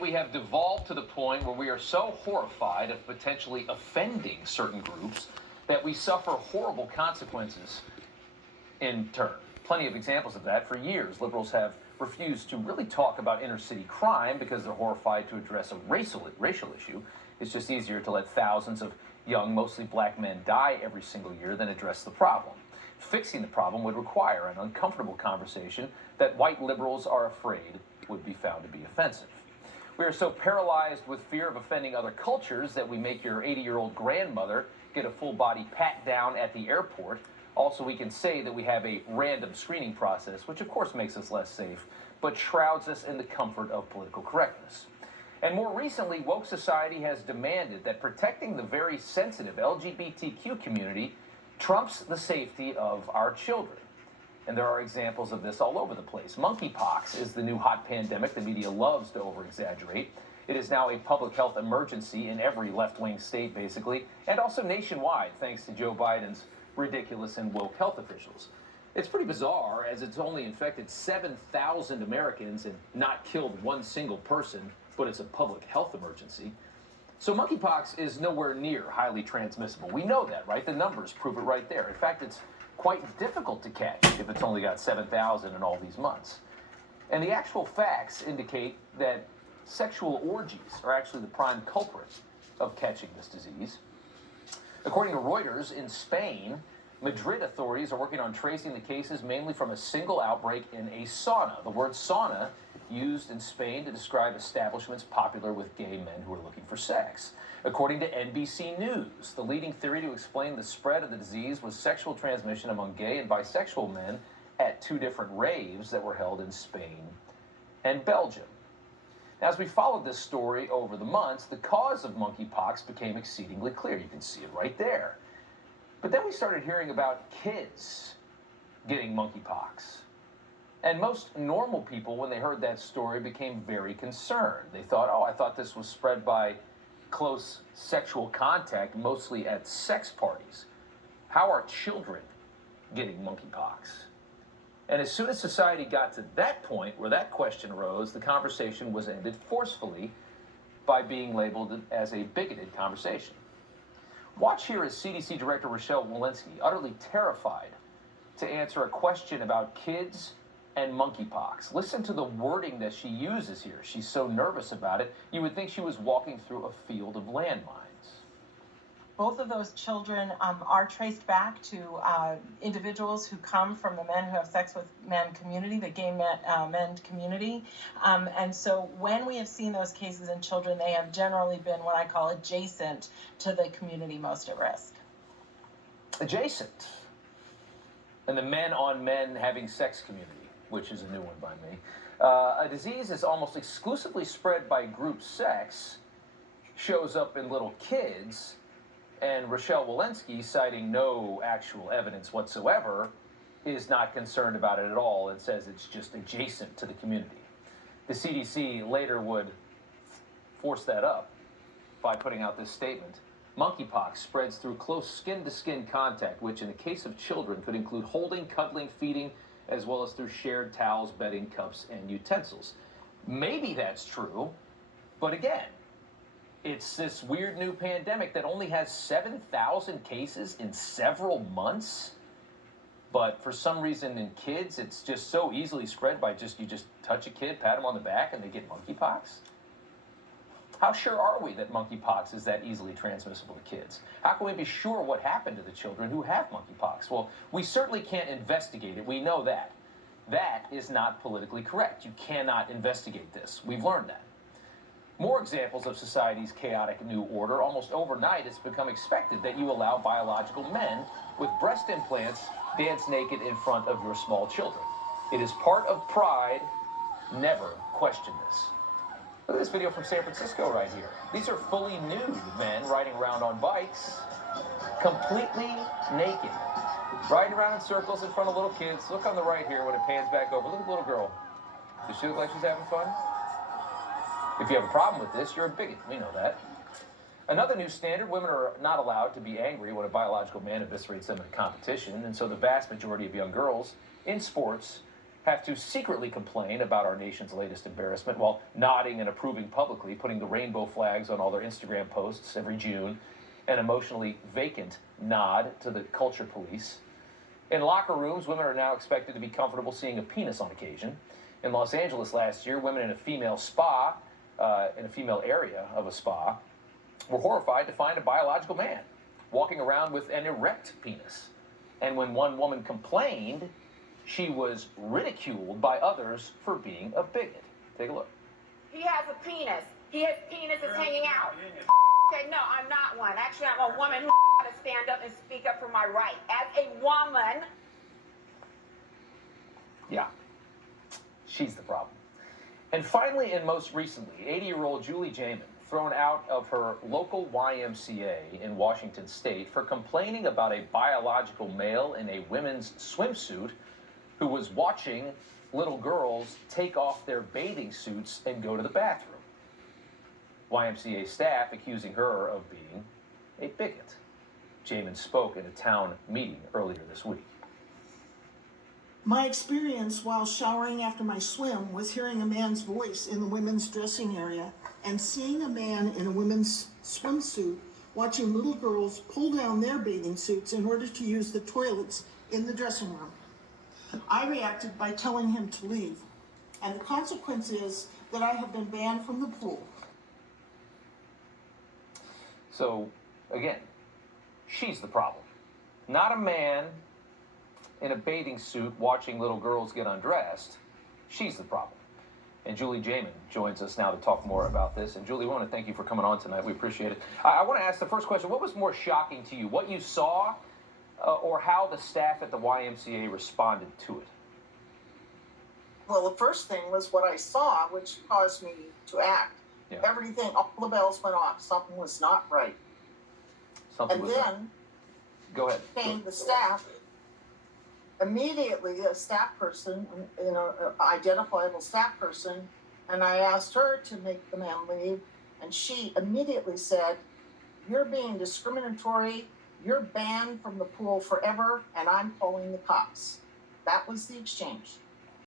We have devolved to the point where we are so horrified of potentially offending certain groups that we suffer horrible consequences in turn. Plenty of examples of that. For years, liberals have refused to really talk about inner city crime because they're horrified to address a racial issue. It's just easier to let thousands of young, mostly black men die every single year than address the problem. Fixing the problem would require an uncomfortable conversation that white liberals are afraid would be found to be offensive. We are so paralyzed with fear of offending other cultures that we make your 80-year-old grandmother get a full-body pat-down at the airport. Also, we can say that we have a random screening process, which of course makes us less safe, but shrouds us in the comfort of political correctness. And more recently, woke society has demanded that protecting the very sensitive LGBTQ community trumps the safety of our children. And there are examples of this all over the place. Monkeypox is the new hot pandemic the media loves to over-exaggerate. It is now a public health emergency in every left-wing state, basically, and also nationwide, thanks to Joe Biden's ridiculous and woke health officials. It's pretty bizarre, as it's only infected 7,000 Americans and not killed one single person, but it's a public health emergency. So monkeypox is nowhere near highly transmissible. We know that, right? The numbers prove it right there. In fact, it's quite difficult to catch if it's only got 7,000 in all these months. And the actual facts indicate that sexual orgies are actually the prime culprit of catching this disease. According to Reuters, in Spain, Madrid authorities are working on tracing the cases mainly from a single outbreak in a sauna. The word sauna used in Spain to describe establishments popular with gay men who are looking for sex. According to NBC News, the leading theory to explain the spread of the disease was sexual transmission among gay and bisexual men at two different raves that were held in Spain and Belgium. Now, as we followed this story over the months, the cause of monkeypox became exceedingly clear. You can see it right there. But then we started hearing about kids getting monkeypox. And most normal people, when they heard that story, became very concerned. They thought, oh, I thought this was spread by close sexual contact, mostly at sex parties. How are children getting monkeypox? And as soon as society got to that point where that question arose, the conversation was ended forcefully by being labeled as a bigoted conversation. Watch here as CDC Director Rochelle Walensky, utterly terrified to answer a question about kids and monkeypox. Listen to the wording that she uses here. She's so nervous about it, you would think she was walking through a field of landmines. Both of those children are traced back to individuals who come from the men who have sex with men community, the gay men community. And so when we have seen those cases in children, they have generally been what I call adjacent to the community most at risk. Adjacent. And the men on men having sex community, which is a new one by me. A disease is almost exclusively spread by group sex, shows up in little kids, and Rochelle Walensky, citing no actual evidence whatsoever, is not concerned about it at all and says it's just adjacent to the community. The CDC later would force that up by putting out this statement. Monkeypox spreads through close skin-to-skin contact, which in the case of children could include holding, cuddling, feeding, as well as through shared towels, bedding, cups, and utensils. Maybe that's true, but again, it's this weird new pandemic that only has 7,000 cases in several months. But for some reason in kids, it's just so easily spread by you just touch a kid, pat them on the back, and they get monkeypox. How sure are we that monkeypox is that easily transmissible to kids? How can we be sure what happened to the children who have monkeypox? Well, we certainly can't investigate it. We know that. That is not politically correct. You cannot investigate this. We've learned that. More examples of society's chaotic new order. Almost overnight, it's become expected that you allow biological men with breast implants dance naked in front of your small children. It is part of pride. Never question this. Look at this video from San Francisco right here. These are fully nude men riding around on bikes, completely naked, riding around in circles in front of little kids. Look on the right here when it pans back over. Look at the little girl. Does she look like she's having fun? If you have a problem with this, you're a bigot. We know that. Another new standard, women are not allowed to be angry when a biological man eviscerates them in a competition, and so the vast majority of young girls in sports have to secretly complain about our nation's latest embarrassment while nodding and approving publicly, putting the rainbow flags on all their Instagram posts every June, an emotionally vacant nod to the culture police. In locker rooms, women are now expected to be comfortable seeing a penis on occasion. In Los Angeles last year, women in a female spa, in a female area of a spa, were horrified to find a biological man walking around with an erect penis. And when one woman complained, she was ridiculed by others for being a bigot. Take a look. He has a penis. His penis is hanging out. Okay, no, I'm not one. Actually, I'm a woman who to stand up and speak up for my right. As a woman. Yeah, she's the problem. And finally, and most recently, 80-year-old Julie Jamin, thrown out of her local YMCA in Washington State for complaining about a biological male in a women's swimsuit who was watching little girls take off their bathing suits and go to the bathroom. YMCA staff accusing her of being a bigot. Jamin spoke at a town meeting earlier this week. My experience while showering after my swim was hearing a man's voice in the women's dressing area and seeing a man in a women's swimsuit watching little girls pull down their bathing suits in order to use the toilets in the dressing room. I reacted by telling him to leave, and the consequence is that I have been banned from the pool. So, again, she's the problem. Not a man in a bathing suit watching little girls get undressed. She's the problem. And Julie Jamin joins us now to talk more about this. And Julie, we want to thank you for coming on tonight. We appreciate it. I want to ask the first question. What was more shocking to you? What you saw or how the staff at the YMCA responded to it? Well, the first thing was what I saw, which caused me to act. Yeah. Everything, all the bells went off. Something was not right. Something And was then Go ahead. came the staff. Immediately, a staff person, an identifiable staff person, and I asked her to make the man leave, and she immediately said, "You're being discriminatory, you're banned from the pool forever, and I'm calling the cops." That was the exchange.